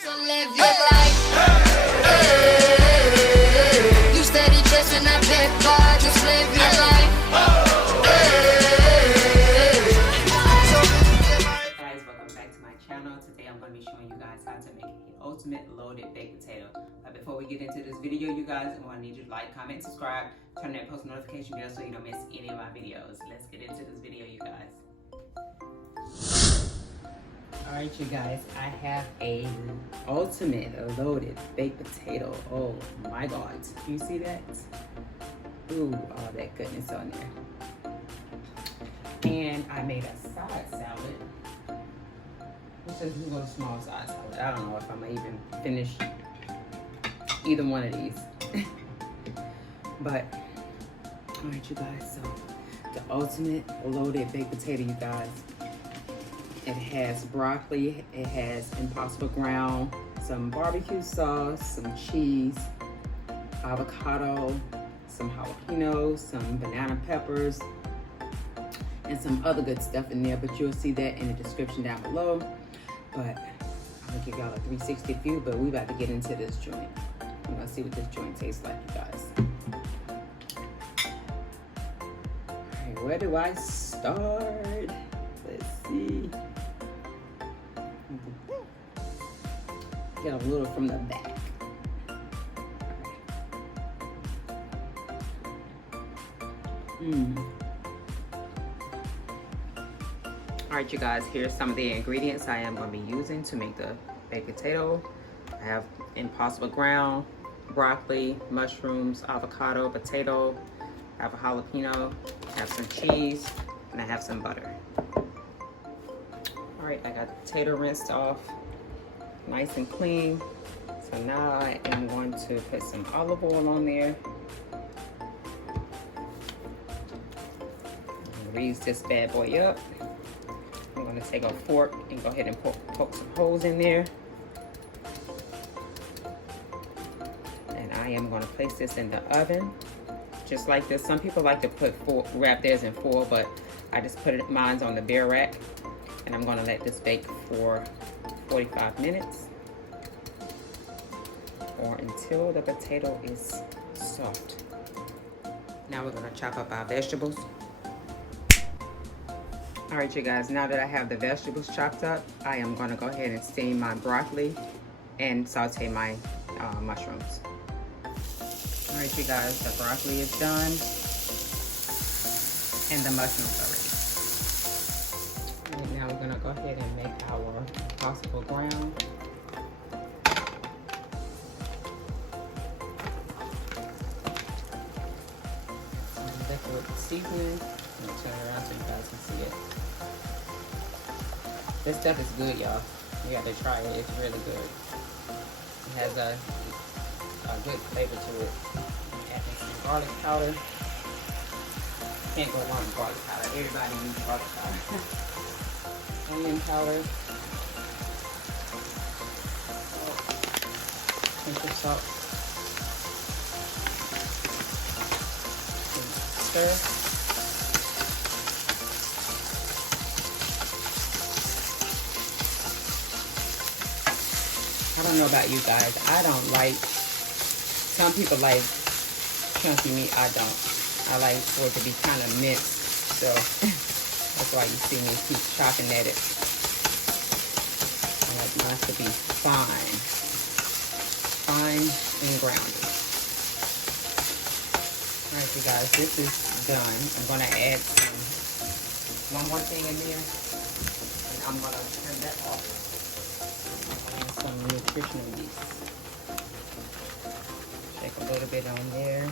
So live your life. You steady chasing that big bar, just live your life. Guys, welcome back to my channel. Today I'm going to be showing you guys how to make an ultimate loaded baked potato. But before we get into this video, you guys, I'm going to need you to like, comment, subscribe, turn that post notification bell so you don't miss any of my videos. Let's get into this video, you guys. Alright, you guys, I have a ultimate loaded baked potato. Oh my god, you see that? Ooh, all that goodness on there. And I made a side salad. This is a small side salad. I don't know if I'm gonna even finish either one of these. But, alright, you guys, so the ultimate loaded baked potato, you guys. It has broccoli, it has Impossible ground, some BBQ sauce, some cheese, avocado, some jalapeños, some banana peppers, and some other good stuff in there, but you'll see that in the description down below. But I'm gonna give y'all a 360 view, but we about to get into this joint. We're gonna see what this joint tastes like, you guys. All right, where do I start? Let's see. Get a little from the back. Alright, you guys, here's some of the ingredients I am going to be using to make the baked potato. I have Impossible ground, broccoli, mushrooms, avocado, potato, I have a jalapeno, I have some cheese, and I have some butter. Alright, I got the potato rinsed off, nice and clean. So now I am going to put some olive oil on there. Grease this bad boy up. I'm going to take a fork and go ahead and poke some holes in there. And I am going to place this in the oven, just like this. Some people like to wrap theirs in foil, but I just put mine on the bare rack. And I'm going to let this bake for 45 minutes or until the potato is soft. Now we're going to chop up our vegetables. All right, you guys, now that I have the vegetables chopped up, I am going to go ahead and steam my broccoli and saute my mushrooms. All right, you guys, the broccoli is done and the mushrooms are ready. Right, now we're going to go ahead and make our Impossible ground. Liquid seasoning. I'm going to turn it around so you guys can see it. This stuff is good, y'all. You got to try it. It's really good. It has a good flavor to it. Add some garlic powder. Can't go wrong with garlic powder. Everybody uses garlic powder. Onion powder. Pinch of salt. Stir. I don't know about you guys. I don't like, some people like chunky meat. I don't. I like for it to be kind of minced. So that's why you see me keep chopping at it. I like mine to be fine. Fine and grounded. Alright, you guys, this is done. I'm going to add one more thing in there. And I'm going to turn that off. Some nutritional yeast. Shake a little bit on there.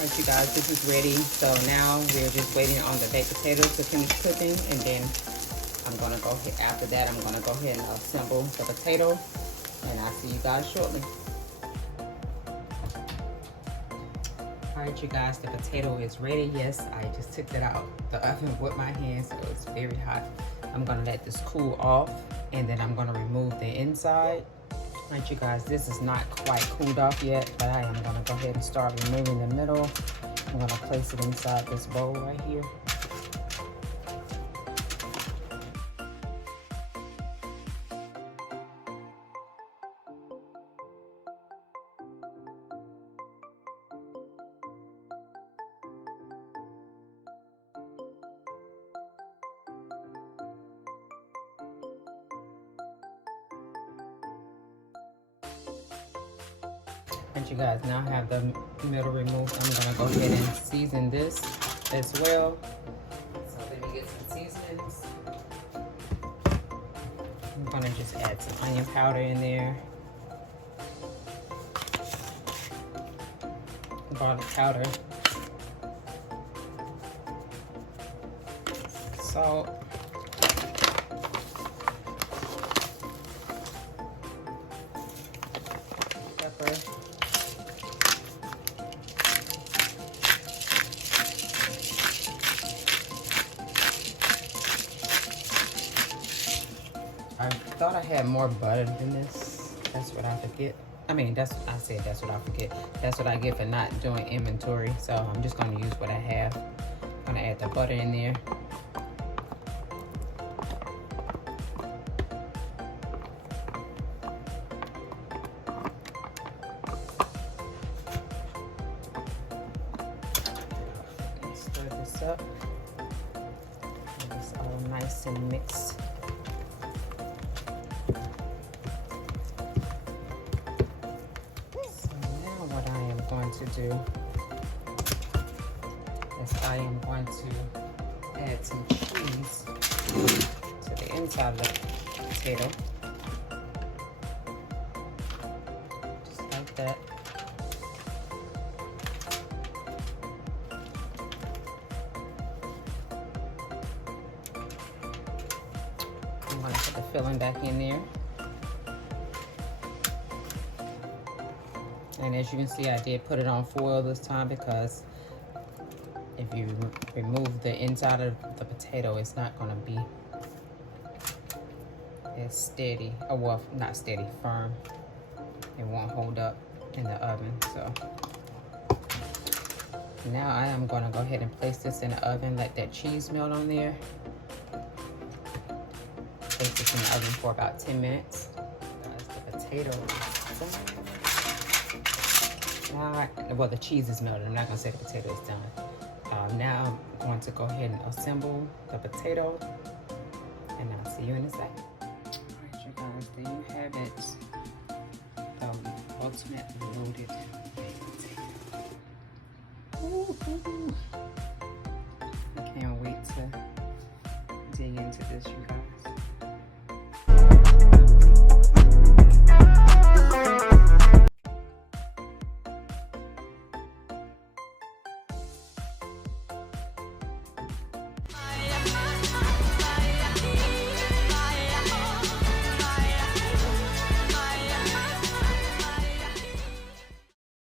Alright, you guys, this is ready. So now we're just waiting on the baked potatoes to finish cooking, and then I'm gonna go ahead, after that I'm gonna go ahead and assemble the potato, and I'll see you guys shortly. Alright, you guys, the potato is ready. Yes, I just took it out the oven with my hands, so it's very hot. I'm gonna let this cool off, and then I'm gonna remove the inside. Alright, you guys, this is not quite cooled off yet, but I am gonna go ahead and start removing the middle. I'm gonna place it inside this bowl right here. And you guys now have the middle removed. I'm gonna go ahead and season this as well. So let me get some seasonings. I'm gonna just add some onion powder in there, garlic powder, salt, pepper, I thought I had more butter than this. That's what I forget. I mean, that's what I said. That's what I forget. That's what I get for not doing inventory. So I'm just going to use what I have. I'm going to add the butter in there. Stir this up. Get this all nice and mixed. To do is I am going to add some cheese to the inside of the potato, just like that. I'm going to put the filling back in there. And as you can see, I did put it on foil this time because if you remove the inside of the potato, it's not going to be as steady. Oh, well, not steady, firm. It won't hold up in the oven. So now I am going to go ahead and place this in the oven, let that cheese melt on there. Place this in the oven for about 10 minutes. The potato is done. Well, the cheese is melted. I'm not going to say the potato is done. Now I'm going to go ahead and assemble the potato, and I'll see you in a sec. Alright, you guys, there you have it. The ultimate loaded baked potato. Ooh. I can't wait to dig into this, you guys.